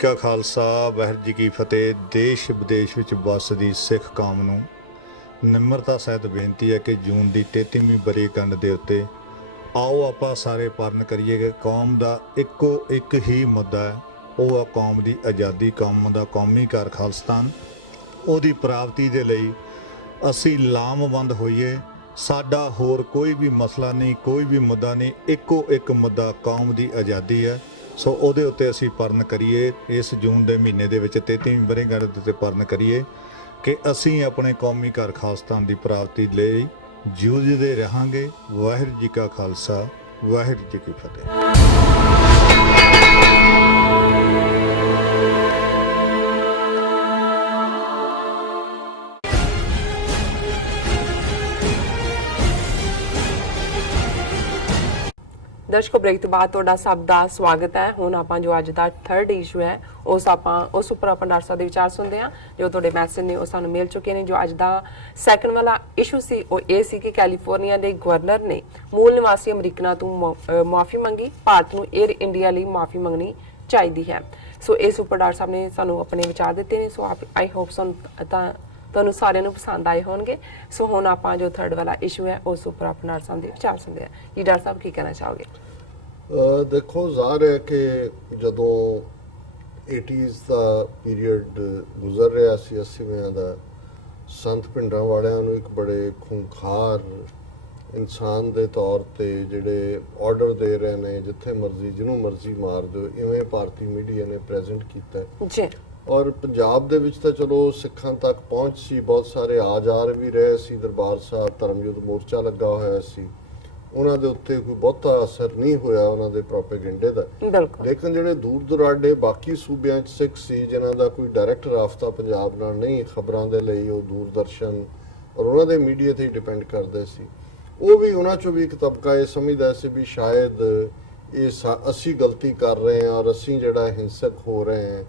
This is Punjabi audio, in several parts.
ਕਾ ਖਾਲਸਾ ਵਾਹਿਗੁਰੂ ਜੀ ਕੀ ਫਤਿਹ। ਦੇਸ਼ ਵਿਦੇਸ਼ ਵਿੱਚ ਵੱਸਦੀ ਸਿੱਖ ਕੌਮ ਨੂੰ ਨਿਮਰਤਾ ਸਹਿਤ ਬੇਨਤੀ ਹੈ ਕਿ ਜੂਨ ਦੀ 33ਵੀਂ ਵਰ੍ਹੇਗੰਢ ਦੇ ਉੱਤੇ ਆਓ ਆਪਾਂ ਸਾਰੇ ਪਾਲਣ ਕਰੀਏ ਕਿ ਕੌਮ ਦਾ ਇੱਕੋ ਇੱਕ ਹੀ ਮੁੱਦਾ ਹੈ, ਉਹ ਆ ਕੌਮ ਦੀ ਆਜ਼ਾਦੀ, ਕੌਮ ਦਾ ਕੌਮੀ ਘਰ ਖਾਲਿਸਤਾਨ। ਉਹਦੀ ਪ੍ਰਾਪਤੀ ਦੇ ਲਈ ਅਸੀਂ ਲਾਮਬੰਦ ਹੋਈਏ। ਸਾਡਾ ਹੋਰ ਕੋਈ ਵੀ ਮਸਲਾ ਨਹੀਂ, ਕੋਈ ਵੀ ਮੁੱਦਾ ਨਹੀਂ, ਇੱਕੋ ਇੱਕ ਮੁੱਦਾ ਕੌਮ ਦੀ ਆਜ਼ਾਦੀ ਹੈ। ਸੋ ਉਹਦੇ ਉੱਤੇ ਅਸੀਂ ਪਰਨ ਕਰੀਏ। ਇਸ ਜੂਨ ਦੇ ਮਹੀਨੇ ਦੇ ਵਿੱਚ 33ਵੀਂ ਵਰ੍ਹੇਗੰਢ ਦੇ ਉੱਤੇ ਪਰਨ ਕਰੀਏ ਕਿ ਅਸੀਂ ਆਪਣੇ ਕੌਮੀ ਘਰ ਖਾਲਿਸਤਾਨ ਦੀ ਪ੍ਰਾਪਤੀ ਲਈ ਜੂਝਦੇ ਰਹਾਂਗੇ। ਵਾਹਿਗੁਰੂ ਜੀ ਕਾ ਖਾਲਸਾ, ਵਾਹਿਗੁਰੂ ਜੀ ਕੀ ਫਤਿਹ। ਦਰਸ਼ਕੋ, ਬ੍ਰੇਕ ਤੋਂ ਬਾਅਦ ਤੁਹਾਡਾ ਸਭ ਦਾ ਸਵਾਗਤ ਹੈ। ਹੁਣ ਆਪਾਂ ਜੋ ਅੱਜ ਦਾ ਥਰਡ ਇਸ਼ੂ ਹੈ ਉਸ ਉੱਪਰ ਆਪਾਂ ਡਾਕਟਰ ਸਾਹਿਬ ਦੇ ਵਿਚਾਰ ਸੁਣਦੇ ਹਾਂ। ਜੋ ਤੁਹਾਡੇ ਮੈਸੇਜ ਨੇ ਉਹ ਸਾਨੂੰ ਮਿਲ ਚੁੱਕੇ ਨੇ। ਜੋ ਅੱਜ ਦਾ ਸੈਕੰਡ ਵਾਲਾ ਇਸ਼ੂ ਸੀ ਉਹ ਇਹ ਸੀ ਕਿ ਕੈਲੀਫੋਰਨੀਆ ਦੇ ਗਵਰਨਰ ਨੇ ਮੂਲ ਨਿਵਾਸੀ ਅਮਰੀਕਨਾਂ ਤੋਂ ਮਾਫੀ ਮੰਗੀ, ਭਾਰਤ ਨੂੰ 에ਅਰ ਇੰਡੀਆ ਲਈ ਮਾਫੀ ਮੰਗਣੀ ਚਾਹੀਦੀ ਹੈ। ਸੋ ਇਸ ਉੱਪਰ ਡਾਕਟਰ ਸਾਹਿਬ ਨੇ ਸਾਨੂੰ ਆਪਣੇ ਵਿਚਾਰ ਦਿੱਤੇ ਨੇ। ਸੋ ਆਈ ਹੋਪ ਤੁਹਾਨੂੰ ਸਾਰਿਆਂ ਨੂੰ ਪਸੰਦ ਆਏ ਹੋਣਗੇ। ਸੋ ਹੁਣ ਆਪਾਂ ਜੋ ਥਰਡ ਵਾਲਾ ਇਸ਼ੂ ਹੈ ਉਸ ਉੱਪਰ ਆਪਣਾ ਡਾਕਟਰ ਸਾਹਿਬ ਦੇ ਵਿਚਾਰ ਸੁਣਦੇ ਹਾਂ। ਜੀ ਡਾਕਟਰ ਸਾਹਿਬ ਕੀ ਕਹਿਣਾ ਚਾਹੋਗੇ? ਦੇਖੋ, ਜ਼ਾਹਰ ਹੈ ਕਿ ਜਦੋਂ 80s ਦਾ ਪੀਰੀਅਡ ਗੁਜ਼ਰ ਰਿਹਾ ਸੀ, 80ਵਿਆਂ ਦਾ, ਸੰਤ ਭਿੰਡਰਾਂ ਵਾਲਿਆਂ ਨੂੰ ਇੱਕ ਬੜੇ ਖੂੰਖਾਰ ਇਨਸਾਨ ਦੇ ਤੌਰ ਤੇ ਜਿਹੜੇ ਆਰਡਰ ਦੇ ਰਹੇ ਨੇ, ਜਿੱਥੇ ਮਰਜ਼ੀ ਜਿਹਨੂੰ ਮਰਜ਼ੀ ਮਾਰ ਦਿਓ, ਇਵੇਂ ਭਾਰਤੀ ਮੀਡੀਆ ਨੇ ਪ੍ਰੈਜ਼ੈਂਟ ਕੀਤਾ ਜੀ। ਔਰ ਪੰਜਾਬ ਦੇ ਵਿੱਚ ਤਾਂ ਚਲੋ ਸਿੱਖਾਂ ਤੱਕ ਪਹੁੰਚ ਸੀ, ਬਹੁਤ ਸਾਰੇ ਆ ਜਾ ਵੀ ਰਹੇ ਸੀ। ਦਰਬਾਰ ਸਾਹਿਬ ਧਰਮਯੁੱਧ ਮੋਰਚਾ ਲੱਗਾ ਹੋਇਆ ਸੀ, ਉਹਨਾਂ ਦੇ ਉੱਤੇ ਕੋਈ ਬਹੁਤਾ ਅਸਰ ਨਹੀਂ ਹੋਇਆ ਉਹਨਾਂ ਦੇ ਪ੍ਰੋਪੇਗੈਂਡੇ ਦਾ। ਲੇਕਿਨ ਜਿਹੜੇ ਦੂਰ ਦੁਰਾਡੇ ਬਾਕੀ ਸੂਬਿਆਂ 'ਚ ਸਿੱਖ ਸੀ ਜਿਨ੍ਹਾਂ ਦਾ ਕੋਈ ਡਾਇਰੈਕਟ ਰਾਬਤਾ ਪੰਜਾਬ ਨਾਲ ਨਹੀਂ, ਖਬਰਾਂ ਦੇ ਲਈ ਉਹ ਦੂਰਦਰਸ਼ਨ ਔਰ ਉਹਨਾਂ ਦੇ ਮੀਡੀਆ ਤੇ ਹੀ ਡਿਪੈਂਡ ਕਰਦੇ ਸੀ। ਉਹ ਵੀ ਉਹਨਾਂ 'ਚੋਂ ਵੀ ਇੱਕ ਤਬਕਾ ਇਹ ਸਮਝਦਾ ਸੀ ਵੀ ਸ਼ਾਇਦ ਇਹ ਅਸੀਂ ਗਲਤੀ ਕਰ ਰਹੇ ਹਾਂ ਔਰ ਅਸੀਂ ਜਿਹੜਾ ਹਿੰਸਕ ਹੋ ਰਹੇ ਹਾਂ,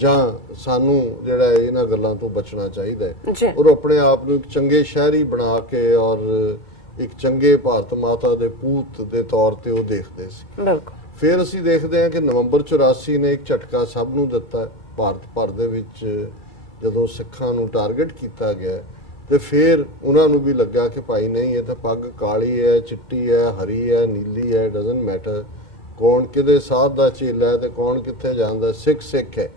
ਜਾਂ ਸਾਨੂੰ ਜਿਹੜਾ ਇਹਨਾਂ ਗੱਲਾਂ ਤੋਂ ਬਚਣਾ ਚਾਹੀਦਾ ਹੈ। ਔਰ ਆਪਣੇ ਆਪ ਨੂੰ ਇੱਕ ਚੰਗੇ ਸ਼ਹਿਰੀ ਬਣਾ ਕੇ ਔਰ ਇੱਕ ਚੰਗੇ ਭਾਰਤ ਮਾਤਾ ਦੇ ਪੂਤ ਦੇ ਤੌਰ ਤੇ ਉਹ ਦੇਖਦੇ ਸੀ। ਫਿਰ ਅਸੀਂ ਦੇਖਦੇ ਹਾਂ ਕਿ ਨਵੰਬਰ 84 ਨੇ ਇੱਕ ਝਟਕਾ ਸਭ ਨੂੰ ਦਿੱਤਾ। ਭਾਰਤ ਭਰ ਦੇ ਵਿੱਚ ਜਦੋਂ ਸਿੱਖਾਂ ਨੂੰ ਟਾਰਗੇਟ ਕੀਤਾ ਗਿਆ ਤੇ ਫਿਰ ਉਹਨਾਂ ਨੂੰ ਵੀ ਲੱਗਾ ਕਿ ਭਾਈ ਨਹੀਂ, ਇਹ ਤਾਂ ਪੱਗ ਕਾਲੀ ਹੈ, ਚਿੱਟੀ ਹੈ, ਹਰੀ ਹੈ, ਨੀਲੀ ਹੈ, ਡਜ਼ਨਟ ਮੈਟਰ ਕੌਣ ਕਿਹਦੇ ਸਾਧ ਦਾ ਚੇਲਾ ਹੈ ਤੇ ਕੌਣ ਕਿੱਥੇ ਜਾਂਦਾ, ਸਿੱਖ ਸਿੱਖ ਹੈ।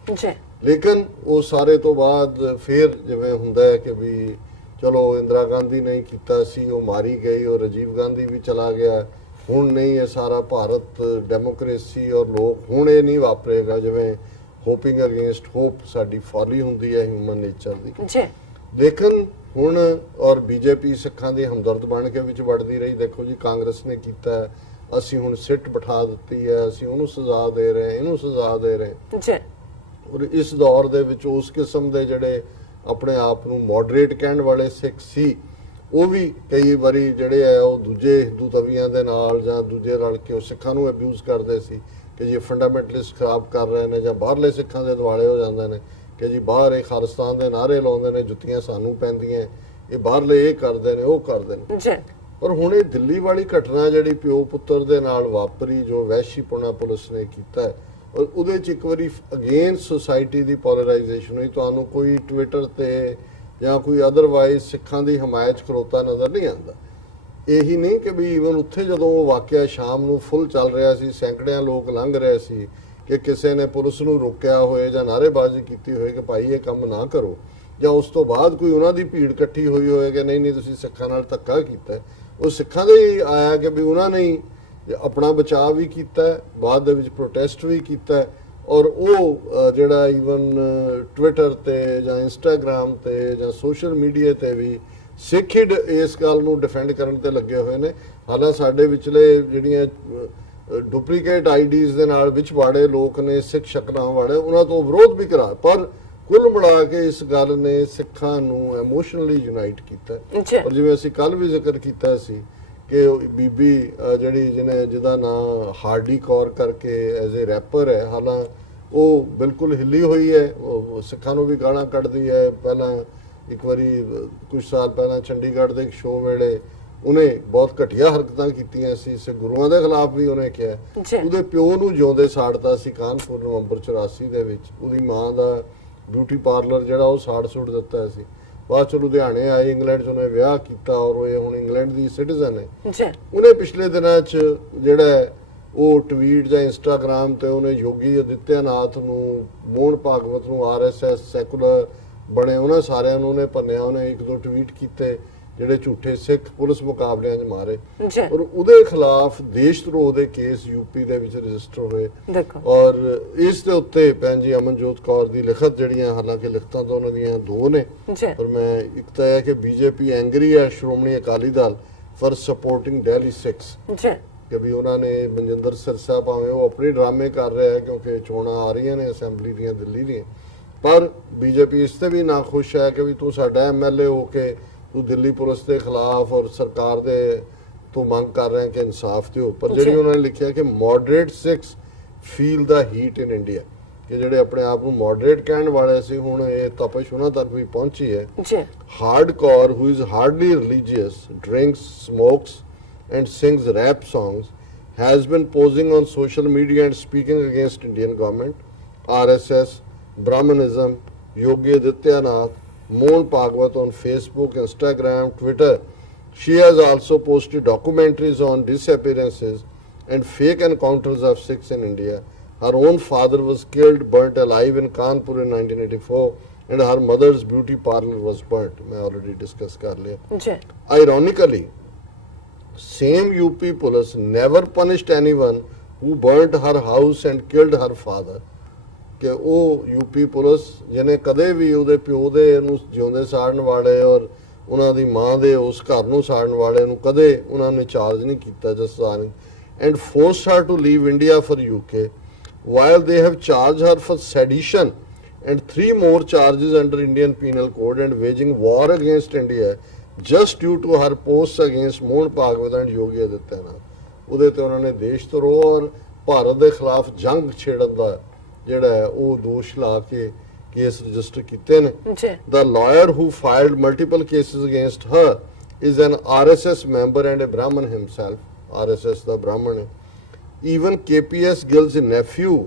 ਲੇਕਿਨ ਉਹ ਸਾਰੇ ਤੋਂ ਬਾਅਦ ਫਿਰ ਜਿਵੇਂ ਹੁੰਦਾ ਹੈ ਕਿ ਵੀ ਚਲੋ ਇੰਦਰਾ ਗਾਂਧੀ ਨੇ ਕੀਤਾ ਸੀ, ਉਹ ਮਾਰੀ ਗਈ, ਉਹ ਰਾਜੀਵ ਗਾਂਧੀ ਵੀ ਚਲਾ ਗਿਆ, ਹੁਣ ਨਹੀਂ, ਇਹ ਸਾਰਾ ਭਾਰਤ ਡੈਮੋਕ੍ਰੇਸੀ ਔਰ ਲੋਕ, ਹੁਣ ਇਹ ਨਹੀਂ ਵਾਪਰੇਗਾ। ਜਿਵੇਂ ਹੋਪਿੰਗ ਅਗੇਂਸਟ ਹੋਪ ਸਾਡੀ ਫਾਲੀ ਹੁੰਦੀ ਹੈ ਹਿਊਮਨ ਨੇਚਰ ਦੀ। ਲੇਕਿਨ ਹੁਣ ਔਰ ਬੀਜੇਪੀ ਸਿੱਖਾਂ ਦੀ ਹਮਦਰਦ ਬਣ ਕੇ ਵਿੱਚ ਵੜਦੀ ਰਹੀ। ਦੇਖੋ ਜੀ, ਕਾਂਗਰਸ ਨੇ ਕੀਤਾ, ਅਸੀਂ ਹੁਣ ਸਿੱਟ ਬਿਠਾ ਦਿੱਤੀ ਹੈ, ਅਸੀਂ ਉਹਨੂੰ ਸਜ਼ਾ ਦੇ ਰਹੇ, ਇਹਨੂੰ ਸਜ਼ਾ ਦੇ ਰਹੇ। ਔਰ ਇਸ ਦੌਰ ਦੇ ਵਿੱਚ ਉਸ ਕਿਸਮ ਦੇ ਜਿਹੜੇ ਆਪਣੇ ਆਪ ਨੂੰ ਮੋਡਰੇਟ ਕਹਿਣ ਵਾਲੇ ਸਿੱਖ ਸੀ, ਉਹ ਵੀ ਕਈ ਵਾਰੀ ਜਿਹੜੇ ਆ ਉਹ ਦੂਜੇ ਹਿੰਦੂ ਤਵੀਆਂ ਦੇ ਨਾਲ ਜਾਂ ਦੂਜੇ ਰਲ ਕੇ ਉਹ ਸਿੱਖਾਂ ਨੂੰ ਅਬਿਊਜ਼ ਕਰਦੇ ਸੀ ਕਿ ਜੀ ਫੰਡਾਮੈਂਟਲਿਸਟ ਖਰਾਬ ਕਰ ਰਹੇ ਨੇ, ਜਾਂ ਬਾਹਰਲੇ ਸਿੱਖਾਂ ਦੇ ਦੁਆਲੇ ਹੋ ਜਾਂਦੇ ਨੇ ਕਿ ਜੀ ਬਾਹਰ ਇਹ ਖਾਲਿਸਤਾਨ ਦੇ ਨਾਅਰੇ ਲਾਉਂਦੇ ਨੇ, ਜੁੱਤੀਆਂ ਸਾਨੂੰ ਪੈਂਦੀਆਂ, ਇਹ ਬਾਹਰਲੇ ਇਹ ਕਰਦੇ ਨੇ, ਉਹ ਕਰਦੇ ਨੇ। ਪਰ ਹੁਣ ਇਹ ਦਿੱਲੀ ਵਾਲੀ ਘਟਨਾ ਜਿਹੜੀ ਪਿਓ ਪੁੱਤਰ ਦੇ ਨਾਲ ਵਾਪਰੀ, ਜੋ ਵਹਿਸ਼ੀਪੁਣਾ ਪੁਲਿਸ ਨੇ ਕੀਤਾ, ਔਰ ਉਹਦੇ 'ਚ ਇੱਕ ਵਾਰੀ ਅਗੇਂਸਟ ਸੋਸਾਇਟੀ ਦੀ ਪੋਲਰਾਈਜੇਸ਼ਨ ਹੋਈ। ਤੁਹਾਨੂੰ ਕੋਈ ਟਵਿੱਟਰ ਤੇ ਜਾਂ ਕੋਈ ਅਦਰਵਾਈਜ਼ ਸਿੱਖਾਂ ਦੀ ਹਮਾਇਤ ਖਲੋਤਾ ਨਜ਼ਰ ਨਹੀਂ ਆਉਂਦਾ। ਇਹੀ ਨਹੀਂ ਕਿ ਵੀ ਈਵਨ ਉੱਥੇ ਜਦੋਂ ਉਹ ਵਾਕਿਆ ਸ਼ਾਮ ਨੂੰ ਫੁੱਲ ਚੱਲ ਰਿਹਾ ਸੀ, ਸੈਂਕੜਿਆਂ ਲੋਕ ਲੰਘ ਰਹੇ ਸੀ, ਕਿ ਕਿਸੇ ਨੇ ਪੁਲਿਸ ਨੂੰ ਰੋਕਿਆ ਹੋਏ ਜਾਂ ਨਾਅਰੇਬਾਜ਼ੀ ਕੀਤੀ ਹੋਏ ਕਿ ਭਾਈ ਇਹ ਕੰਮ ਨਾ ਕਰੋ, ਜਾਂ ਉਸ ਤੋਂ ਬਾਅਦ ਕੋਈ ਉਹਨਾਂ ਦੀ ਭੀੜ ਇਕੱਠੀ ਹੋਈ ਹੋਏ ਕਿ ਨਹੀਂ ਤੁਸੀਂ ਸਿੱਖਾਂ ਨਾਲ ਧੱਕਾ ਕੀਤਾ, ਉਹ ਸਿੱਖਾਂ ਦੇ ਹੀ ਆਇਆ ਕਿ ਵੀ ਉਹਨਾਂ ਨੇ ਆਪਣਾ ਬਚਾਅ ਵੀ ਕੀਤਾ, ਬਾਅਦ ਦੇ ਵਿੱਚ ਪ੍ਰੋਟੈਸਟ ਵੀ ਕੀਤਾ। ਔਰ ਉਹ ਜਿਹੜਾ ਈਵਨ ਟਵਿੱਟਰ ਤੇ ਜਾਂ ਇੰਸਟਾਗ੍ਰਾਮ ਤੇ ਜਾਂ ਸੋਸ਼ਲ ਮੀਡੀਆ ਤੇ ਵੀ ਸਿੱਖ ਹੀ ਇਸ ਗੱਲ ਨੂੰ ਡਿਫੈਂਡ ਕਰਨ ਤੇ ਲੱਗੇ ਹੋਏ ਨੇ। ਹਾਲਾਂਕਿ ਸਾਡੇ ਵਿਚਲੇ ਜਿਹੜੀਆਂ ਡੁਪਲੀਕੇਟ ਆਈਡੀਜ਼ ਦੇ ਨਾਲ ਵਿੱਚ ਵਾੜੇ ਲੋਕ ਨੇ, ਸਿੱਖ ਸ਼ਕਲਾਂ ਵਾਲੇ, ਉਹਨਾਂ ਤੋਂ ਵਿਰੋਧ ਵੀ ਕਰਾ, ਪਰ ਕੁੱਲ ਮਿਲਾ ਕੇ ਇਸ ਗੱਲ ਨੇ ਸਿੱਖਾਂ ਨੂੰ ਐਮੋਸ਼ਨਲੀ ਯੂਨਾਈਟ ਕੀਤਾ। ਔਰ ਜਿਵੇਂ ਅਸੀਂ ਕੱਲ ਵੀ ਜ਼ਿਕਰ ਕੀਤਾ ਸੀ ਕਿ ਬੀਬੀ ਜਿਹੜੀ ਜਿਹਦਾ ਨਾਂ ਹਾਰਡੀ ਕੌਰ ਕਰਕੇ ਐਜ਼ ਏ ਰੈਪਰ ਹੈ, ਹਾਲਾਂਕਿ ਉਹ ਬਿਲਕੁਲ ਹਿੱਲੀ ਹੋਈ ਹੈ, ਉਹ ਸਿੱਖਾਂ ਨੂੰ ਵੀ ਗਾਲਾਂ ਕੱਢਦੀ ਹੈ। ਪਹਿਲਾਂ ਇੱਕ ਵਾਰੀ ਕੁਝ ਸਾਲ ਪਹਿਲਾਂ ਚੰਡੀਗੜ੍ਹ ਦੇ ਇੱਕ ਸ਼ੋਅ ਵੇਲੇ ਉਹਨੇ ਬਹੁਤ ਘਟੀਆ ਹਰਕਤਾਂ ਕੀਤੀਆਂ ਸੀ, ਸੇ ਗੁਰੂਆਂ ਦੇ ਖਿਲਾਫ ਵੀ ਉਹਨੇ ਕਿਹਾ। ਜੀ। ਉਹਦੇ ਪਿਓ ਨੂੰ ਜਿਉਂਦੇ ਸਾੜਤਾ ਸੀ ਕਾਨਪੁਰ ਨਵੰਬਰ 84 ਦੇ ਵਿੱਚ। ਉਹਦੀ ਮਾਂ ਦਾ ਬਿਊਟੀ ਪਾਰਲਰ ਜਿਹੜਾ ਉਹ ਸਾੜ ਸੁੱਟ ਦਿੱਤਾ ਸੀ। ਬਾਅਦ ਚ ਲੁਧਿਆਣੇ ਆਏ, ਇੰਗਲੈਂਡ 'ਚ ਉਹਨੇ ਵਿਆਹ ਕੀਤਾ ਔਰ ਉਹ ਹੁਣ ਇੰਗਲੈਂਡ ਦੀ ਸਿਟੀਜ਼ਨ ਹੈ। ਜੀ। ਉਹਨੇ ਪਿਛਲੇ ਦਿਨਾਂ 'ਚ ਜਿਹੜਾ ਉਹ ਟਵੀਟ ਜਾਂ ਇੰਸਟਾਗ੍ਰਾਮ ਤੇ ਉਹਨੇ ਯੋਗੀ ਆਦਿੱਤਿਆਨਾਥ ਨੂੰ, ਮੋਹਨ ਭਾਗਵਤ ਨੂੰ, ਆਰਐਸਐਸ ਸੈਕੂਲਰ ਬਣੇ ਉਹਨਾਂ ਸਾਰਿਆਂ ਨੂੰ ਉਹਨੇ ਭੰਨਿਆ। ਉਹਨੇ ਇੱਕ ਦੋ ਟਵੀਟ ਕੀਤੇ ਜਿਹੜੇ ਝੂਠੇ ਸਿੱਖ ਪੁਲਿਸ ਮੁਕਾਬਲਿਆਂ 'ਚ ਮਾਰੇ ਜੀ। ਔਰ ਉਹਦੇ ਖਿਲਾਫ ਦੇਸ਼ ਧਰੋਹ ਦੇ ਕੇਸ ਯੂਪੀ ਦੇ ਵਿੱਚ ਰਜਿਸਟਰ ਹੋਏ। ਦੇਖੋ ਔਰ ਇਸ ਦੇ ਉੱਤੇ ਭੈਣ ਜੀ ਅਮਨਜੋਤ ਕੌਰ ਦੀ ਲਿਖਤ ਜਿਹੜੀਆਂ, ਹਾਲਾਂਕਿ ਲਿਖਤਾਂ ਤਾਂ ਉਹਨਾਂ ਦੀਆਂ ਦੋ ਨੇ, ਜੀ। ਪਰ ਮੈਂ ਇੱਕ ਤਾਂ ਇਹ ਕਿ ਬੀਜੇਪੀ ਐਂਗਰੀ ਹੈ ਸ਼੍ਰੋਮਣੀ ਅਕਾਲੀ ਦਲ ਫॉर ਸਪੋਰਟਿੰਗ ਦਿੱਲੀ ਸਿੱਖਸ, ਜੀ। ਕਿ ਵੀ ਉਹਨਾਂ ਨੇ ਮਨਜਿੰਦਰ ਸਿਰਸਾ, ਭਾਵੇਂ ਉਹ ਆਪਣੇ ਡਰਾਮੇ ਕਰ ਰਿਹਾ ਹੈ ਕਿਉਂਕਿ ਚੋਣਾਂ ਆ ਰਹੀਆਂ ਨੇ ਅਸੈਂਬਲੀ ਦੀਆਂ ਦਿੱਲੀ ਦੀਆਂ, ਪਰ ਬੀਜੇਪੀ ਇਸ ਤੇ ਵੀ ਨਾ ਖੁਸ਼ ਹੈ ਕਿ ਵੀ ਤੂੰ ਸਾਡਾ ਐਮਐਲਏ ਹੋ ਕੇ ਤੂੰ ਦਿੱਲੀ ਪੁਲਿਸ ਦੇ ਖਿਲਾਫ ਔਰ ਸਰਕਾਰ ਦੇ ਤੋਂ ਮੰਗ ਕਰ ਰਿਹਾ ਕਿ ਇਨਸਾਫ ਦਿਓ। ਪਰ ਜਿਹੜੀ ਉਹਨਾਂ ਨੇ ਲਿਖਿਆ ਕਿ moderate Sikhs feel the heat in India, ਕਿ ਜਿਹੜੇ ਆਪਣੇ ਆਪ ਨੂੰ ਮੋਡਰੇਟ ਕਹਿਣ ਵਾਲੇ ਸੀ ਹੁਣ ਇਹ ਤਪਸ਼ ਉਹਨਾਂ ਤੱਕ ਵੀ ਪਹੁੰਚੀ ਹੈ। ਜੀ। Hardcore who is hardly religious, drinks, smokes and sings rap songs, has been posing on social media and speaking against Indian government, RSS, Brahmanism, Yogi Adityanath, Mohan Bhagwat on Facebook, Instagram, Twitter. She has also posted documentaries on disappearances and fake encounters of Sikhs in India. Her own father was killed, burnt alive in Kanpur in 1984, and her mother's beauty parlor was burnt. I already discussed kar liya. जी। Ironically, same UP police never punished anyone who burnt her house and killed her father. ਕਿ ਉਹ ਯੂਪੀ ਪੁਲਿਸ ਜਿਹਨੇ ਕਦੇ ਵੀ ਉਹਦੇ ਪਿਓ ਦੇ ਨੂੰ ਜਿਉਂਦੇ ਸਾੜਨ ਵਾਲੇ ਔਰ ਉਹਨਾਂ ਦੀ ਮਾਂ ਦੇ ਉਸ ਘਰ ਨੂੰ ਸਾੜਨ ਵਾਲੇ ਨੂੰ ਕਦੇ ਉਹਨਾਂ ਨੇ ਚਾਰਜ ਨਹੀਂ ਕੀਤਾ justice, and forced her to leave India for UK, while they have charged her for sedition and 3 more charges under Indian Penal Code and waging war against India just due to her posts against Mohan Bhagwat and Yogi Adityanath. ਉਹਦੇ ਤੇ ਉਹਨਾਂ ਨੇ ਦੇਸ਼ ਧਰੋਹ ਔਰ ਭਾਰਤ ਦੇ ਖਿਲਾਫ ਜੰਗ ਛੇੜਨ ਦਾ ਜਿਹੜਾ ਹੈ ਉਹ ਦੋਸ਼ ਲਾ ਕੇ ਕੇਸ ਰਜਿਸਟਰ ਕੀਤੇ ਨੇ। ਜੀ। The lawyer who filed multiple cases against her is an RSS member and a Brahmin himself. RSS ਦਾ ਬ੍ਰਾਹਮਣ ਹੈ। Even KPS Gill's nephew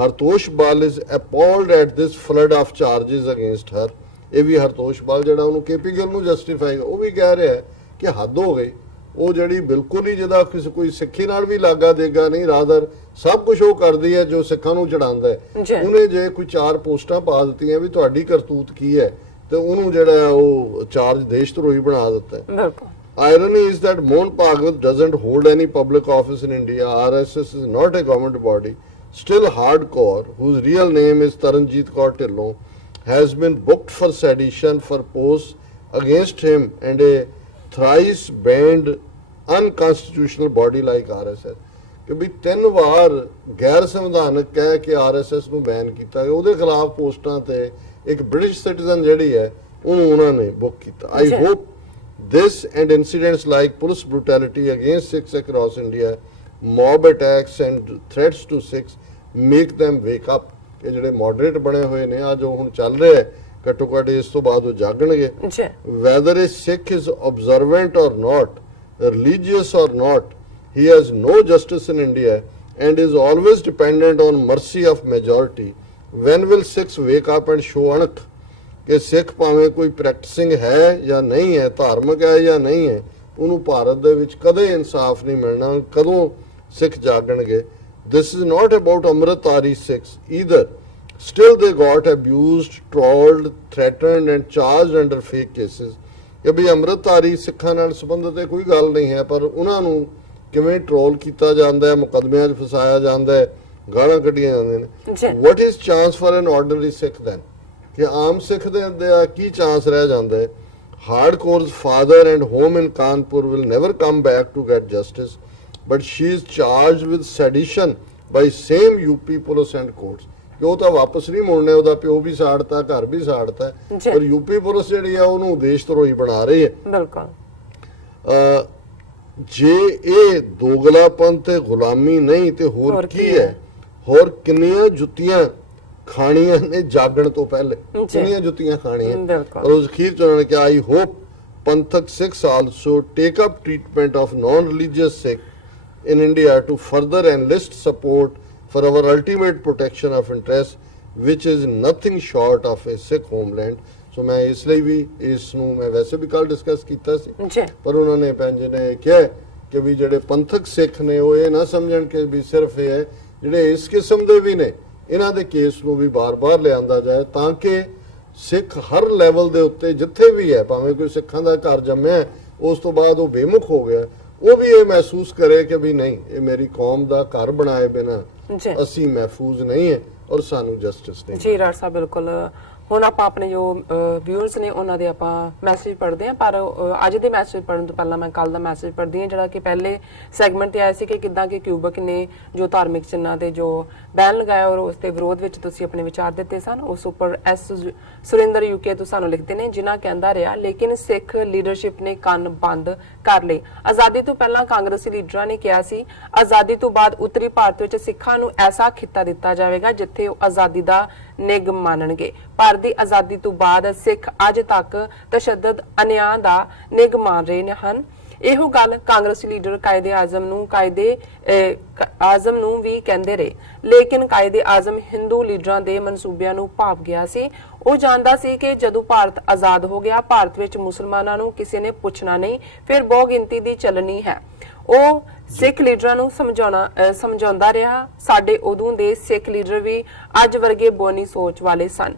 Hartosh Bal is appalled at this flood of charges against her. ਇਹ ਵੀ ਹਰਤੋਸ਼ ਬਾਲ ਜਿਹੜਾ ਉਹਨੂੰ ਕੇਪੀ ਗਿੱਲ ਨੂੰ ਜਸਟੀਫਾਈ, ਉਹ ਵੀ ਕਹਿ ਰਿਹਾ ਹੈ ਕਿ ਹੱਦ ਹੋ ਗਈ। ਉਹ ਜਿਹੜੀ ਬਿਲਕੁਲ ਹੀ ਜਿਹਦਾ ਕਿਸੇ ਕੋਈ ਸਿੱਖੀ ਨਾਲ ਵੀ ਲਾਗਾ ਦੇਗਾ ਨਹੀਂ, ਰਾਦਰ ਸਭ ਕੁਝ ਉਹ ਕਰਦੀ ਹੈ ਜੋ ਸਿੱਖਾਂ ਨੂੰ ਚੜਾਉਂਦਾ ਹੈ। ਉਹਨੇ ਜੇ ਕੋਈ 4 ਪੋਸਟਾਂ ਪਾ ਦਿੱਤੀਆਂ ਵੀ ਤੁਹਾਡੀ ਕਰਤੂਤ ਕੀ ਹੈ, ਤੇ ਉਹਨੂੰ ਜਿਹੜਾ ਉਹ ਚਾਰਜ ਦੇਸ਼ ਧਰੋਹੀ ਬਣਾ ਦਿੱਤਾ ਹੈ। ਬਿਲਕੁਲ। Irony is that Mohan Bhagwat doesn't hold any public office in India. RSS is not a government body. Still hardcore, whose real name is Taranjeet Kaur Dhillon, has been booked for sedition for posts against him and a thrice banned unconstitutional body like RSS. ਕਿ ਵੀ 3 ਵਾਰ ਗੈਰ ਸੰਵਿਧਾਨਕ ਕਹਿ ਕੇ RSS ਨੂੰ ਬੈਨ ਕੀਤਾ ਗਿਆ, ਉਹਦੇ ਖਿਲਾਫ ਪੋਸਟਾਂ ਤੇ ਇੱਕ ਬ੍ਰਿਟਿਸ਼ ਸਿਟੀਜ਼ਨ ਜਿਹੜੀ ਹੈ ਉਹਨੂੰ ਉਹਨਾਂ ਨੇ ਬੁੱਕ ਕੀਤਾ। I hope this and incidents like police brutality against Sikhs across India, mob attacks and threats to Sikhs make them wake up. ਇਹ ਜਿਹੜੇ ਮੋਡਰੇਟ ਬਣੇ ਹੋਏ ਨੇ ਆ ਜੋ ਹੁਣ ਚੱਲ ਰਿਹਾ ਹੈ, ਘੱਟੋ ਘੱਟ ਇਸ ਤੋਂ ਬਾਅਦ ਉਹ ਜਾਗਣਗੇ। Whether a Sikh is observant or not, religious or not, he has no justice in India and is always dependent on mercy of majority. When will Sikhs wake up and show anak? ਕਿ ਸਿੱਖ ਭਾਵੇਂ ਕੋਈ ਪ੍ਰੈਕਟਿਸਿੰਗ ਹੈ ਜਾਂ ਨਹੀਂ ਹੈ, ਧਾਰਮਿਕ ਹੈ ਜਾਂ ਨਹੀਂ ਹੈ, ਉਹਨੂੰ ਭਾਰਤ ਦੇ ਵਿੱਚ ਕਦੇ ਇਨਸਾਫ ਨਹੀਂ ਮਿਲਣਾ। ਕਦੋਂ ਸਿੱਖ ਜਾਗਣਗੇ? This is not about Amritdhari Sikhs either. Still they got abused, trolled, threatened and charged under fake cases. ਕਿ ਵੀ ਅੰਮ੍ਰਿਤਧਾਰੀ ਸਿੱਖਾਂ ਨਾਲ ਸੰਬੰਧਿਤ ਇਹ ਕੋਈ ਗੱਲ ਨਹੀਂ ਹੈ, ਪਰ ਉਹਨਾਂ ਨੂੰ ਕਿਵੇਂ ਟਰੋਲ ਕੀਤਾ ਜਾਂਦਾ ਹੈ, ਮੁਕੱਦਮਿਆਂ 'ਚ ਫਸਾਇਆ ਜਾਂਦਾ ਹੈ, ਗਾਲਾਂ ਕੱਢੀਆਂ ਜਾਂਦੀਆਂ ਨੇ। What is chance for an ordinary Sikh then? ਕਿ ਆਮ ਸਿੱਖ ਦੇ ਕੀ ਚਾਂਸ ਰਹਿ ਜਾਂਦਾ ਹੈ? Hardcore's father and home in Kanpur will never come back to get justice, but she is charged with sedition by same UP police and courts. ਕਿ ਉਹ ਤਾਂ ਵਾਪਸ ਨਹੀਂ ਮੁੜਨੇ, ਉਹਦਾ ਪਿਓ ਵੀ ਸਾੜਤਾ, ਘਰ ਵੀ ਸਾੜਤਾ, ਪਰ ਯੂਪੀ ਪੁਲਿਸ ਜਿਹੜੀ ਆ ਉਹਨੂੰ ਦੇਸ਼ ਧਰੋਹੀ ਬਣਾ ਰਹੀ ਹੈ। ਬਿਲਕੁਲ। ਜੇ ਇਹ ਦੋਗਲਾਪਨ ਤੇ ਗੁਲਾਮੀ ਨਹੀਂ ਤੇ ਹੋਰ ਕੀ ਹੈ? ਹੋਰ ਕਿੰਨੀਆਂ ਜੁੱਤੀਆਂ ਖਾਣੀਆਂ ਨੇ ਜਾਗਣ ਤੋਂ ਪਹਿਲੇ, ਕਿੰਨੀਆਂ ਜੁੱਤੀਆਂ ਖਾਣੀਆਂ। ਔਰ ਉਸ ਅਖੀਰ ਚ ਉਹਨਾਂ ਨੇ ਕਿਹਾ, I hope Panthak Sikhs also take up treatment of non-religious Sikh in India to further enlist support for our ultimate protection of interests, which is nothing short of a Sikh homeland. So मैं इसलिए भी इसਨੂੰ मैं वैसे भी कल डिस्कस ਕੀਤਾ ਸੀ ਜੀ ਪਰ ਉਹਨਾਂ ਨੇ ਪੰਜ ਨੇ ਕਿਹਾ ਕਿ ਵੀ ਜਿਹੜੇ ਪੰਥਕ ਸਿੱਖ ਨੇ ਉਹ ਇਹ ਨਾ ਸਮਝਣ ਕਿ ਵੀ ਸਿਰਫ ਇਹ ਹੈ ਜਿਹੜੇ ਇਸ ਕਿਸਮ ਦੇ ਵੀ ਨੇ ਇਹਨਾਂ ਦੇ ਕੇਸ ਨੂੰ ਵੀ ਬਾਰ-ਬਾਰ ਲਿਆਂਦਾ ਜਾਏ ਤਾਂ ਕਿ ਸਿੱਖ ਹਰ ਲੈਵਲ ਦੇ ਉੱਤੇ ਜਿੱਥੇ ਵੀ ਹੈ ਭਾਵੇਂ ਕੋਈ ਸਿੱਖਾਂ ਦਾ ਘਰ ਜੰਮਿਆ ਉਸ ਤੋਂ ਬਾਅਦ ਉਹ ਬੇਮੁਖ ਹੋ ਗਿਆ ਉਹ ਵੀ ਇਹ ਮਹਿਸੂਸ ਕਰੇ ਕਿ ਵੀ ਨਹੀਂ ਇਹ ਮੇਰੀ ਕੌਮ ਦਾ ਘਰ ਬਣਾਏ ਬਿਨਾ ਜੀ ਅਸੀਂ ਮਹਿਫੂਜ਼ ਨਹੀਂ ਹੈ ਔਰ ਸਾਨੂੰ ਜਸਟਿਸ ਨਹੀਂ ਜੀ ਰਾਜ ਸਾਹਿਬ ਬਿਲਕੁਲ ਹੁਣ ਆਪਾਂ ਆਪਣੇ ਜੋ ਵਿਊਅਰਸ ਨੇ ਉਹਨਾਂ ਦੇ ਆਪਾਂ ਮੈਸੇਜ ਪੜ੍ਹਦੇ ਹਾਂ ਪਰ ਅੱਜ ਦੇ ਮੈਸੇਜ ਪੜ੍ਹਨ ਤੋਂ ਪਹਿਲਾਂ ਮੈਂ ਕੱਲ ਦਾ ਮੈਸੇਜ ਪੜ੍ਹਦੀ ਹਾਂ ਜਿਹੜਾ ਕਿ ਪਹਿਲੇ ਸੈਗਮੈਂਟ ਤੇ ਆਇਆ ਸੀ ਕਿ ਕਿੱਦਾਂ ਕਿ ਕਿਊਬਕ ਨੇ ਜੋ ਧਾਰਮਿਕ ਚਿੰਨ੍ਹਾਂ ਤੇ ਜੋ ਬੈਨ ਲਗਾਇਆ ਔਰ ਉਸ ਦੇ ਵਿਰੋਧ ਵਿੱਚ ਤੁਸੀਂ ਆਪਣੇ ਵਿਚਾਰ ਦਿੱਤੇ ਸਨ ਉਸ ਉੱਪਰ ਐਸ ਸੁਰਿੰਦਰ ਯੂਕੇ ਤੋਂ ਸਾਨੂੰ ਲਿਖਦੇ ਨੇ ਜਿਨ੍ਹਾਂ ਕਹਿੰਦਾ ਰਿਹਾ ਲੇਕਿਨ ਸਿੱਖ ਲੀਡਰਸ਼ਿਪ ਨੇ ਕੰਨ ਬੰਦ ਕਰ ਲਏ ਆਜ਼ਾਦੀ ਤੋਂ ਪਹਿਲਾਂ ਕਾਂਗਰਸੀ ਲੀਡਰਾਂ ਨੇ ਕਿਹਾ ਸੀ ਆਜ਼ਾਦੀ ਤੋਂ ਬਾਅਦ ਉੱਤਰੀ ਭਾਰਤ ਵਿੱਚ ਸਿੱਖਾਂ ਨੂੰ ਐਸਾ ਖਿੱਤਾ ਦਿੱਤਾ ਜਾਵੇਗਾ ਜਿੱਥੇ ਉਹ ਆਜ਼ਾਦੀ ਦਾ ਨਿਗਮ ਮੰਨਣਗੇ ਭਾਰਤ ਦੀ ਆਜ਼ਾਦੀ ਤੋਂ ਬਾਅਦ ਸਿੱਖ ਅੱਜ ਤੱਕ ਤਸ਼ੱਦਦ ਅਨਿਆਂ ਦਾ ਨਿਗਮ ਮੰਨ ਰਹੇ ਹਨ ਇਹੋ ਗੱਲ ਕਾਂਗਰਸੀ ਲੀਡਰ ਕਾਇਦੇ ਆਜ਼ਮ ਨੂੰ ਵੀ ਕਹਿੰਦੇ ਰਹੇ ਲੇਕਿਨ ਕਾਇਦੇ ਆਜ਼ਮ ਹਿੰਦੂ ਲੀਡਰਾਂ ਦੇ ਮਨਸੂਬਿਆਂ ਨੂੰ ਭਾਵ ਗਿਆ ਸੀ ਉਹ ਜਾਣਦਾ ਸੀ ਕਿ ਜਦੋਂ ਭਾਰਤ ਆਜ਼ਾਦ ਹੋ ਗਿਆ ਭਾਰਤ ਵਿੱਚ ਮੁਸਲਮਾਨਾਂ ਨੂੰ ਕਿਸੇ ਨੇ ਪੁੱਛਣਾ ਨਹੀਂ ਫਿਰ ਬਹੁ ਗਿਣਤੀ ਦੀ ਚੱਲਣੀ ਹੈ ਉਹ ਸਿੱਖ ਲੀਡਰਾਂ ਨੂੰ ਸਮਝਾਉਂਦਾ ਰਿਹਾ ਸਾਡੇ ਉਦੋਂ ਦੇ ਸਿੱਖ ਲੀਡਰ ਵੀ ਅੱਜ ਵਰਗੇ ਬੋਨੀ ਸੋਚ ਵਾਲੇ ਸਨ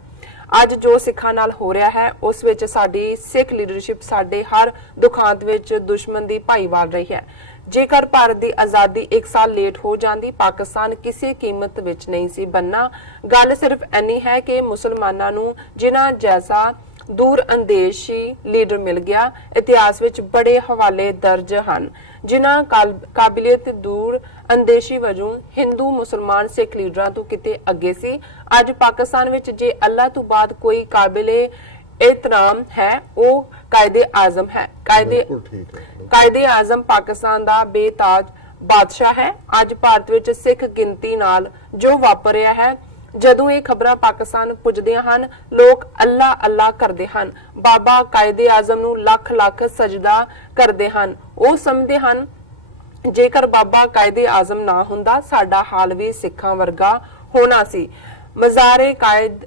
ਅੱਜ ਜੋ ਸਿੱਖਾਂ ਨਾਲ ਹੋ ਰਿਹਾ ਹੈ ਉਸ ਵਿੱਚ ਸਾਡੀ ਸਿੱਖ ਲੀਡਰਸ਼ਿਪ ਸਾਡੇ ਹਰ ਦੁਖਾਂਤ ਵਿੱਚ ਦੁਸ਼ਮਣ ਦੀ ਭਾਈਵਾਲ ਰਹੀ ਹੈ ਜੇਕਰ ਭਾਰਤ ਦੀ ਆਜ਼ਾਦੀ 1 ਸਾਲ ਲੇਟ ਹੋ ਜਾਂਦੀ ਪਾਕਿਸਤਾਨ ਕਿਸੇ ਕੀਮਤ ਵਿੱਚ ਨਹੀਂ ਸੀ ਬਣਨਾ ਗੱਲ ਸਿਰਫ ਇੰਨੀ ਹੈ ਕਿ ਮੁਸਲਮਾਨਾਂ ਨੂੰ ਜਿਨ੍ਹਾਂ ਜੈਸਾ ਦੂਰ ਅੰਦੇਸ਼ੀ ਲੀਡਰ ਮਿਲ ਗਿਆ ਇਤਿਹਾਸ ਵਿੱਚ ਬੜੇ ਹਵਾਲੇ ਦਰਜ ਹਨ ਜਿਨ੍ਹਾਂ ਕਾਬਲੀਅਤ ਦੂਰ ਅੰਦੇਸ਼ੀ ਵਜੋਂ ਹਿੰਦੂ ਮੁਸਲਮਾਨ ਸਿੱਖ ਲੀਡਰਾਂ ਤੋਂ ਕਿਤੇ ਅੱਗੇ ਸੀ ਅੱਜ ਪਾਕਿਸਤਾਨ ਵਿੱਚ ਜੇ ਅੱਲਾਹ ਤੋਂ ਬਾਅਦ ਕੋਈ ਕਾਬਿਲੇ ਇਤਰਾਮ ਹੈ ਉਹ ਕਾਇਦੇ ਆਜ਼ਮ ਹੈ ਕਾਇਦੇ ਆਜ਼ਮ ਪਾਕਿਸਤਾਨ ਦਾ ਬੇਤਾਜ ਬਾਦਸ਼ਾਹ ਹੈ ਅੱਜ ਭਾਰਤ ਵਿੱਚ ਸਿੱਖ ਗਿਣਤੀ ਨਾਲ ਜੋ ਵਾਪਰ ਰਿਹਾ ਹੈ ਜਦੋਂ ਇਹ ਖਬਰਾਂ ਪਾਕਿਸਤਾਨ ਪੁੱਜਦੀਆਂ ਹਨ ਲੋਕ ਅੱਲਾ ਅੱਲਾ ਕਰਦੇ ਹਨ ਬਾਬਾ ਕਾਇਦੇ ਆਜ਼ਮ ਨੂੰ ਲੱਖ ਲੱਖ ਸਜਦਾ ਕਰਦੇ ਹਨ ਉਹ ਸਮਝਦੇ ਹਨ ਜੇਕਰ ਬਾਬਾ ਕਾਇਦੇ ਆਜ਼ਮ ਨਾ ਹੁੰਦਾ ਸਾਡਾ ਹਾਲ ਵੀ ਸਿੱਖਾਂ ਵਰਗਾ ਹੋਣਾ ਸੀ ਮਜ਼ਾਰੇ ਕਾਇਦ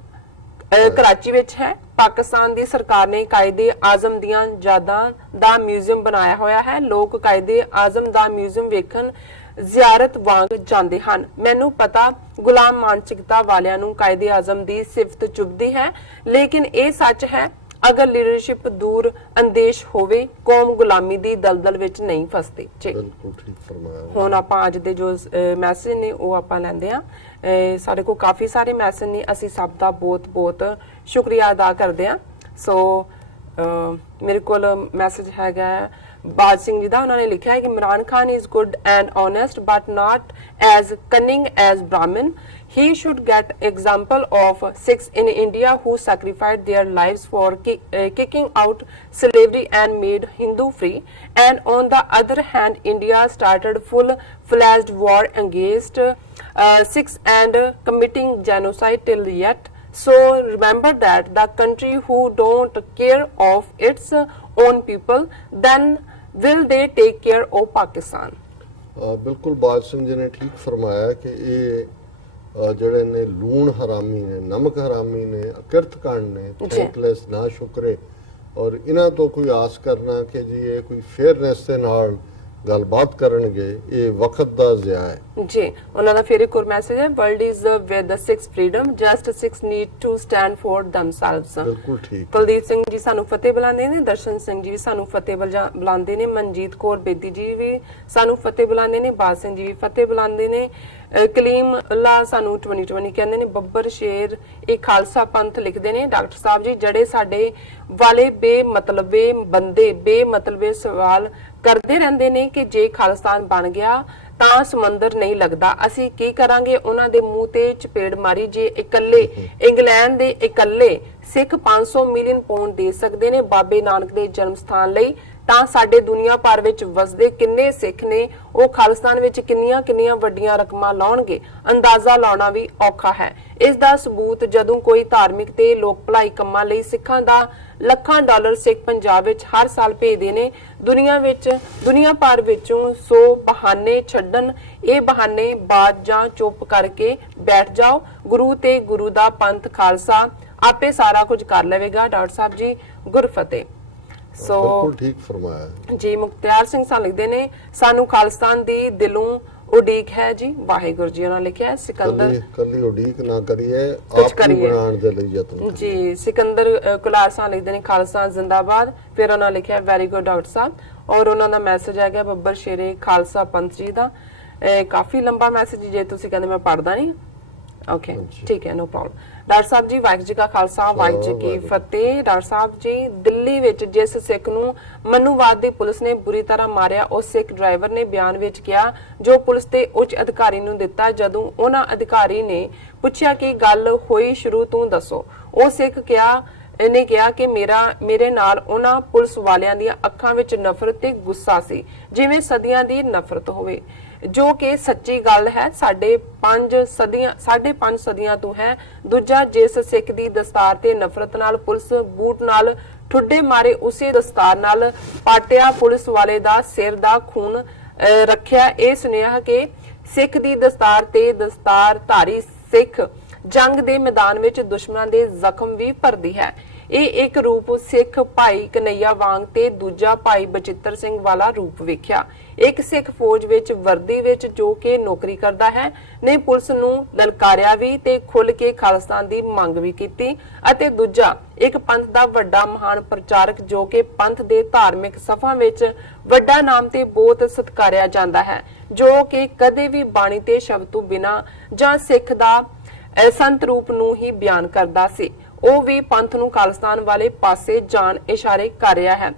ਕਰਾਚੀ ਵਿੱਚ ਹੈ ਪਾਕਿਸਤਾਨ ਦੀ ਸਰਕਾਰ ਨੇ ਕਾਇਦੇ ਆਜ਼ਮ ਦੀਆਂ ਯਾਦਾਂ ਦਾ ਮਿਊਜ਼ੀਅਮ ਬਣਾਇਆ ਹੋਇਆ ਹੈ ਲੋਕ ਕਾਇਦੇ ਆਜ਼ਮ ਦਾ ਮਿਊਜ਼ੀਅਮ ਵੇਖਣ ਜ਼ਿਆਰਤ ਵਾਂਗ ਜਾਂਦੇ ਹਨ ਮੈਨੂੰ ਪਤਾ ਗੁਲਾਮ ਮਾਨਸਿਕਤਾ ਵਾਲਿਆਂ ਨੂੰ ਕਾਇਦੇ ਆਜ਼ਮ ਦੀ ਸਿਫਤ ਚੁਭਦੀ ਹੈ ਲੇਕਿਨ ਇਹ ਸੱਚ ਹੈ ਅਗਰ ਲੀਡਰਸ਼ਿਪ ਦੂਰ ਅੰਦੇਸ਼ ਹੋਵੇ ਕੌਮ ਗੁਲਾਮੀ ਦੀ ਦਲਦਲ ਵਿੱਚ ਨਹੀਂ ਫਸਦੀ ਜੀ ਬਿਲਕੁਲ ਠੀਕ ਫਰਮਾਇਆ ਹੁਣ ਆਪਾਂ ਅੱਜ ਦੇ ਜੋ ਮੈਸੇਜ ਨੇ ਉਹ ਆਪਾਂ ਲੈਂਦੇ ਆ ਸਾਡੇ ਕੋਲ ਕਾਫੀ ਸਾਰੇ ਮੈਸੇਜ ਨੇ ਅਸੀਂ ਸਭ ਦਾ ਬਹੁਤ ਬਹੁਤ ਸ਼ੁਕਰੀਆ ਅਦਾ ਕਰਦੇ ਆ ਸੋ ਮੇਰੇ ਕੋਲ ਮੈਸੇਜ ਹੈਗਾ ਬਾਜ ਸਿੰਘ ਜੀ ਦਾ ਉਹਨਾਂ ਨੇ ਲਿਖਿਆ ਹੈ ਕਿ Imran Khan is good and honest but not as cunning as Brahmin. He should get example of Sikhs in India who sacrificed their lives for kicking out slavery and made Hindu free. And on the other hand, India started full-fledged war against Sikhs and committing genocide till yet. So remember that the country who don't care of its own people, then will they take care of Pakistan? ਬਿਲਕੁਲ ਬਾਜ ਸਿੰਘ ਜੀ ਨੇ ਠੀਕ ਫਰਮਾਇਆ ਕਿ ਇਹ ਜਿਹੜੇ ਨੇ ਲੂਣ ਹਰਾਮੀ ਨੇ ਨਮਕ ਹਰਾਮੀ ਨੇ ਅਕਿਰਤਕਾਂਡ ਨੇ ਥੈਂਕਲੈਸ ਨਾ ਸ਼ੁਕਰੇ ਔਰ ਇਹਨਾਂ ਤੋਂ ਕੋਈ ਆਸ ਕਰਨਾ ਕਿ ਜੀ ਇਹ ਕੋਈ ਫੇਅਰਨੈਸ ਦੇ ਨਾਲ ਗੱਲਬਾਤ ਕਰਨਗੇ ਇਹ ਵਕਤ ਦਾ ਜ਼ਿਆ ਹੈ ਜੀ ਉਹਨਾਂ ਦਾ ਫਿਰ ਇੱਕ ਹੋਰ ਮੈਸੇਜ ਹੈ world is where the Sikhs freedom just Sikhs need to stand for themselves ਬਿਲਕੁਲ ਠੀਕ ਕੁਲਦੀਪ ਸਿੰਘ ਜੀ ਸਾਨੂੰ ਫਤਿਹ ਬੁਲਾਉਂਦੇ ਨੇ ਦਰਸ਼ਨ ਸਿੰਘ ਜੀ ਵੀ ਸਾਨੂੰ ਫਤਿਹ ਬੁਲਾਉਂਦੇ ਨੇ ਮਨਜੀਤ ਕੌਰ ਬੇਦੀ ਜੀ ਵੀ ਸਾਨੂੰ ਫਤਿਹ ਬੁਲਾਉਂਦੇ ਨੇ ਬਾਦ ਸਿੰਘ ਜੀ ਵੀ ਫਤਿਹ ਬੁਲਾਉਂਦੇ ਨੇ ਕਲੀਮ ਅੱਲਾ ਸਾਨੂੰ 2020 ਕਹਿੰਦੇ ਨੇ ਬੱਬਰ ਸ਼ੇਰ ਇਹ ਖਾਲਸਾ ਪੰਥ ਲਿਖਦੇ ਨੇ ਡਾਕਟਰ ਸਾਹਿਬ ਜੀ ਜਿਹੜੇ ਸਾਡੇ ਵਾਲੇ ਬੇਮਤਲਬੇ ਬੰਦੇ ਬੇਮਤਲਬੇ ਸਵਾਲ ਕਰਦੇ ਰਹਿੰਦੇ ਨੇ ਕਿ ਜੇ ਖਾਲਿਸਤਾਨ ਬਣ ਗਿਆ ਤਾਂ ਸਮੁੰਦਰ ਨਹੀਂ ਲੱਗਦਾ ਅਸੀਂ ਕੀ ਕਰਾਂਗੇ ਉਹਨਾਂ ਦੇ ਮੂੰਹ ਤੇ ਚਪੇੜ ਮਾਰੀ ਜੇ ਇਕੱਲੇ ਇੰਗਲੈਂਡ ਦੇ ਇਕੱਲੇ ਸਿੱਖ 500 ਮਿਲੀਅਨ ਪਾਉਂਡ ਦੇ ਸਕਦੇ ਨੇ ਬਾਬੇ ਨਾਨਕ ਦੇ ਜਨਮ ਸਥਾਨ ਲਈ ਤਾਂ ਸਾਡੇ ਦੁਨੀਆ ਭਰ ਵਿੱਚ ਵਸਦੇ ਕਿੰਨੇ ਸਿੱਖ ਨੇ ਉਹ ਖਾਲਿਸਤਾਨ ਵਿੱਚ ਕਿੰਨੀਆਂ ਵੱਡੀਆਂ ਰਕਮਾਂ ਲਾਉਣਗੇ, ਅੰਦਾਜ਼ਾ ਲਾਉਣਾ ਵੀ ਔਖਾ ਹੈ। ਇਸ ਦਾ ਸਬੂਤ ਜਦੋਂ ਕੋਈ ਧਾਰਮਿਕ ਤੇ ਲੋਕ ਭਲਾਈ ਕੰਮਾਂ ਲਈ ਸਿੱਖਾਂ ਦਾ ਲੱਖਾਂ ਡਾਲਰ ਸਿੱਖ ਪੰਜਾਬ ਵਿੱਚ ਹਰ ਸਾਲ ਭੇਜਦੇ ਨੇ। ਦੁਨੀਆ ਭਰ ਵਿੱਚੋਂ ਸੋ ਬਹਾਨੇ ਛੱਡਣ, ਇਹ ਬਹਾਨੇ ਬਾਤ ਜਾਂ ਚੁੱਪ ਕਰਕੇ ਬੈਠ ਜਾਓ। ਗੁਰੂ ਤੇ ਗੁਰੂ ਦਾ ਪੰਥ ਖਾਲਸਾ ਆਪੇ ਸਾਰਾ ਕੁਝ ਕਰ ਲਵੇਗਾ। ਡਾਕਟਰ ਸਾਹਿਬ ਜੀ ਗੁਰਫਤਿਹ। ਸੋ ਬਿਲਕੁਲ ਠੀਕ ਫਰਮਾਇਆ ਜੀ। ਮੁਖਤਿਆਰ ਸਿੰਘ ਸਾਹਿਬ ਲਿਖਦੇ ਨੇ ਸਾਨੂੰ ਖਾਲਿਸਤਾਨ ਦੀ ਦਿਲੋਂ ਉਡੀਕ ਹੈ ਜੀ। ਵਾਹਿਗੁਰੂ ਜੀ ਉਹਨਾਂ ਲਿਖਿਆ। ਸਿਕੰਦਰ ਕੱਲੀ ਉਡੀਕ ਨਾ ਕਰੀਏ, ਆਪ ਨੂੰ ਬਣਾਉਣ ਦੇ ਲਈ ਯਤਨ ਜੀ। ਸਿਕੰਦਰ ਕੁਲਾਰ ਸਾਹਿਬ ਲਿਖਦੇ ਨੇ ਖਾਲਿਸਤਾਨ ਜ਼ਿੰਦਾਬਾਦ। ਫਿਰ ਉਹਨਾਂ ਲਿਖਿਆ ਵੈਰੀ ਗੁੱਡ ਡਾਕਟਰ ਸਾਹਿਬ। ਔਰ ਉਹਨਾਂ ਦਾ ਮੈਸੇਜ ਆ ਗਿਆ ਬੱਬਰ ਸ਼ੇਰੇ ਖਾਲਸਾ ਪੰਥ ਜੀ ਦਾ। ਕਾਫੀ ਲੰਬਾ ਮੈਸੇਜ, ਜੇ ਤੁਸੀਂ ਕਹਿੰਦੇ ਮੈਂ ਪੜ੍ਹਦਾ ਨਹੀਂ। ਓਕੇ ਠੀਕ ਹੈ, no problem. Doctor Sahib ji Waheguru ji ਕਾ ਖਾਲਸਾ ਵਾਹਿਗੁਰੂ ਜੀ ਕੀ ਫਤਿਹ। ਡਾਕਟਰ ਸਾਹਿਬ ਜੀ ਦਿੱਲੀ ਵਿੱਚ ਜਿਸ ਸਿੱਖ ਨੂੰ ਮਨੂਵਾਦ ਦੀ ਪੁਲਿਸ ਨੇ ਬੁਰੀ ਤਰ੍ਹਾਂ ਮਾਰਿਆ, ਉਸ ਸਿੱਖ ਡਰਾਈਵਰ ਨੇ ਬਿਆਨ ਵਿੱਚ ਕਿਹਾ ਜੋ ਪੁਲਿਸ ਦੇ ਉੱਚ ਅਧਿਕਾਰੀ ਨੂੰ ਦਿੱਤਾ। ਜਦੋਂ ਉਹਨਾਂ ਅਧਿਕਾਰੀ ਨੇ ਪੁੱਛਿਆ ਕਿ ਗੱਲ ਹੋਈ ਸ਼ੁਰੂ ਤੋਂ ਦੱਸੋ, ਉਹ ਸਿੱਖ ਇਹਨੇ ਕਿਹਾ ਕਿ ਮੇਰੇ ਨਾਲ ਉਹਨਾਂ ਪੁਲਿਸ ਵਾਲਿਆਂ ਦੀਆਂ ਅੱਖਾਂ ਵਿੱਚ ਨਫ਼ਰਤ ਤੇ ਗੁੱਸਾ ਸੀ ਜਿਵੇਂ ਸਦੀਆਂ ਦੀ ਨਫ਼ਰਤ ਹੋਵੇ, ਜੋ ਕਿ ਸੱਚੀ ਗੱਲ ਹੈ। ਸਾਢੇ ਪੰਜ ਸਦੀਆਂ ਤੋਂ ਹੈ। ਦੂਜਾ, ਜਿਸ ਸਿੱਖ ਦੀ ਦਸਤਾਰ ਤੇ ਨਫ਼ਰਤ ਨਾਲ ਪੁਲਿਸ ਬੂਟ ਨਾਲ ਠੁੱਡੇ ਮਾਰੇ, ਉਸੇ ਦਸਤਾਰ ਨਾਲ ਪਾਟਿਆ ਪੁਲਿਸ ਵਾਲੇ ਦਾ ਸਿਰ ਦਾ ਖੂਨ ਰੱਖਿਆ। ਇਹ ਸੁਨੇਹਾ ਕਿ ਸਿੱਖ ਦੀ ਦਸਤਾਰ ਤੇ ਦਸਤਾਰ ਧਾਰੀ ਸਿੱਖ ਜੰਗ ਦੇ ਮੈਦਾਨ ਵਿੱਚ ਦੁਸ਼ਮਣਾਂ ਦੇ ਜ਼ਖਮ ਵੀ ਭਰਦੀ ਹੈ। ਇਹ ਇੱਕ ਰੂਪ ਸਿੱਖ ਭਾਈ ਕਨਈਆ ਵਾਂਗ ਤੇ ਦੂਜਾ ਭਾਈ ਬਚਿੱਤਰ ਸਿੰਘ ਵਾਲਾ ਰੂਪ ਵੇਖਿਆ। ਇੱਕ ਸਿੱਖ ਫੌਜ ਵਿੱਚ ਵਰਦੀ ਵਿੱਚ ਜੋ ਕਿ ਨੌਕਰੀ ਕਰਦਾ ਹੈ ਨੇ ਪੁਲਿਸ ਨੂੰ ਲਲਕਾਰਿਆ ਵੀ ਤੇ ਖੁੱਲ ਕੇ ਖਾਲਿਸਤਾਨ ਦੀ ਮੰਗ ਵੀ ਕੀਤੀ। ਅਤੇ ਦੂਜਾ ਇੱਕ ਪੰਥ ਦਾ ਵੱਡਾ ਮਹਾਨ ਪ੍ਰਚਾਰਕ ਜੋ ਕਿ ਪੰਥ ਦੇ ਧਾਰਮਿਕ ਸਫਾ ਵਿੱਚ ਵੱਡਾ ਨਾਮ ਤੇ ਬਹੁਤ ਸਤਿਕਾਰਿਆ ਜਾਂਦਾ ਹੈ, ਜੋ ਕਿ ਕਦੇ ਵੀ ਬਾਣੀ ਤੇ ਸ਼ਬਦ ਤੋਂ ਬਿਨਾਂ ਜਾਂ ਸਿੱਖ ਦਾ ਸੰਤ ਰੂਪ ਨੂੰ ਹੀ ਬਿਆਨ ਕਰਦਾ ਸੀ। ਉਹ ਵੀ ਪੰਥ ਨੂੰ ਖਾਲਿਸਤਾਨ ਵਾਲੇ ਪਾਸੇ ਜਾਣ ਇਸ਼ਾਰੇ ਕਰ ਰਿਹਾ ਹੈ।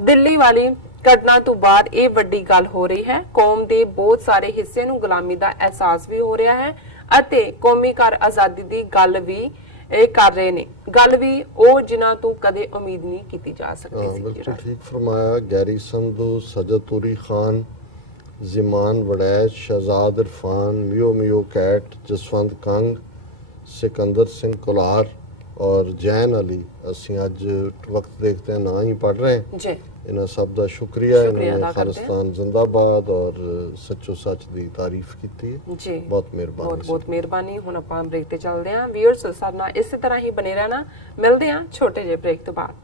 ਦਿੱਲੀ ਵਾਲੀ ਘਟਨਾ ਤੋਂ ਬਾਅਦ ਇਹ ਵੱਡੀ ਗੱਲ ਹੋ ਰਹੀ ਹੈ। ਕੌਮ ਦੇ ਬਹੁਤ ਸਾਰੇ ਹਿੱਸੇ ਨੂੰ ਗੁਲਾਮੀ ਦਾ ਅਹਿਸਾਸ ਵੀ ਹੋ ਰਿਹਾ ਹੈ ਅਤੇ ਕੌਮੀ ਘਰ ਆਜ਼ਾਦੀ ਦੀ ਗੱਲ ਵੀ ਇਹ ਕਰ ਰਹੇ ਨੇ। ਗੱਲ ਵੀ ਉਹ ਜਿਨ੍ਹਾਂ ਤੋਂ ਕਦੇ ਉਮੀਦ ਨਹੀਂ ਕੀਤੀ ਜਾ ਸਕਦੀ ਸੀ। ਬਿਲਕੁਲ ਠੀਕ ਫਰਮਾਇਆ। Garry Sandhu, ਸਜਤੂਰੀ Khan, ਜ਼ਿਮਾਨ Waraich, Shahzad Irfan, mayo cat, Jaswant Kang, Sikandar Singh Kolar और जैन अली ਅਸੀਂ ਅੱਜ ਵਕਤ ਦੇਖਦੇ ਨਾ ਹੀ ਪੜ ਰਹੇ ਜੀ। ਇਹਨਾਂ ਸਭ ਦਾ ਸ਼ੁਕਰੀਆ। ਇਹਨਾਂ ਨੇ ਖਾਲਿਸਤਾਨ ਜ਼ਿੰਦਾਬਾਦ ਔਰ ਸੱਚੋ ਸੱਚ ਦੀ ਤਾਰੀਫ ਕੀਤੀ ਹੈ ਜੀ। ਬਹੁਤ ਮਿਹਰਬਾਨੀ, ਬਹੁਤ ਮਿਹਰਬਾਨੀ। ਹੁਣ ਆਪਾਂ ਬ੍ਰੇਕ ਤੇ ਚੱਲਦੇ ਹਾਂ। ਵੀਅਰਸ ਸਾਡੇ ਨਾਲ ਇਸੇ ਤਰ੍ਹਾਂ ਹੀ ਬਨੇ ਰਹਿਣਾ। ਮਿਲਦੇ ਹਾਂ ਛੋਟੇ ਜਿਹੇ ਬ੍ਰੇਕ ਤੋਂ ਬਾਅਦ।